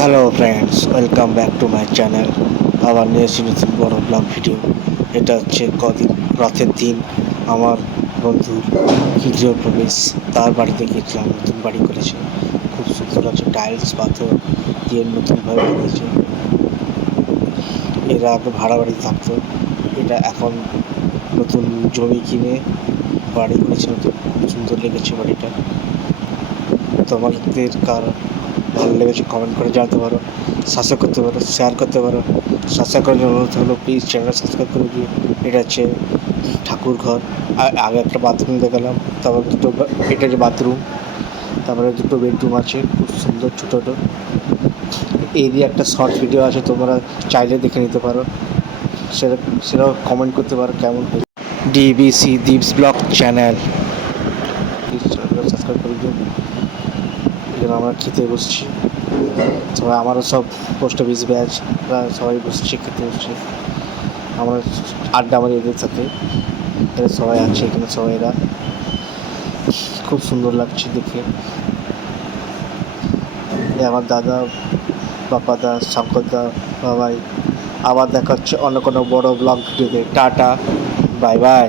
Hello friends welcome back to my channel আবার নিয়ে এসেছি নতুন বড় ব্লগ ভিডিও এটা হচ্ছে কদিন রথের দিন আমার বন্ধুর গৃহপ্রবেশ তার বাড়িতে গিয়েছিলাম, নতুন বাড়ি করেছে। খুব সুন্দর আছে টাইলস পাথর দিয়ে নতুনভাবে বানিয়েছে। এরা আগে ভাড়া বাড়ি থাকতো। এটা এখন নতুন জমি কিনে বাড়ি করেছে, নতুন খুব সুন্দর লেগেছে বাড়িটা। তোমাদের কার ভালো লেগেছে কমেন্ট করে জানাতে পারো সাবস্ক্রাইব করতে পারো শেয়ার করতে পারো সাবস্ক্রাইব করার জন্য অনুরোধ হলো প্লিজ চ্যানেল সাবস্ক্রাইব করে দিও। এটা হচ্ছে ঠাকুর ঘর। আগে একটা বাথরুম দেখালাম, তারপর দুটো এটা যে বাথরুম তারপরে দুটো বেডরুম আছে, খুব সুন্দর ছোটো ছোটো। দিয়ে একটা শর্ট ভিডিও আছে, তোমরা চাইলে দেখে নিতে পারো। সেটা সেটাও কমেন্ট করতে পারো কেমন DBC Deep's blog channel please চ্যানেলটা সাবস্ক্রাইব করে দিও এখানে আমরা খেতে বসছি। সবাই আমারও সব পোস্ট অফিস ব্যাচ সবাই বসছি, খেতে বসছি। আমরা আড্ডা মারি এদের সাথে। এরা সবাই আছে, এখানে সবাই এরা। খুব সুন্দর লাগছে দেখে। আমার দাদা বাপাদা শঙ্করদা বাবাই। আবার দেখা হচ্ছে অন্য কোনো বড় ব্লগ টাটা বাই বাই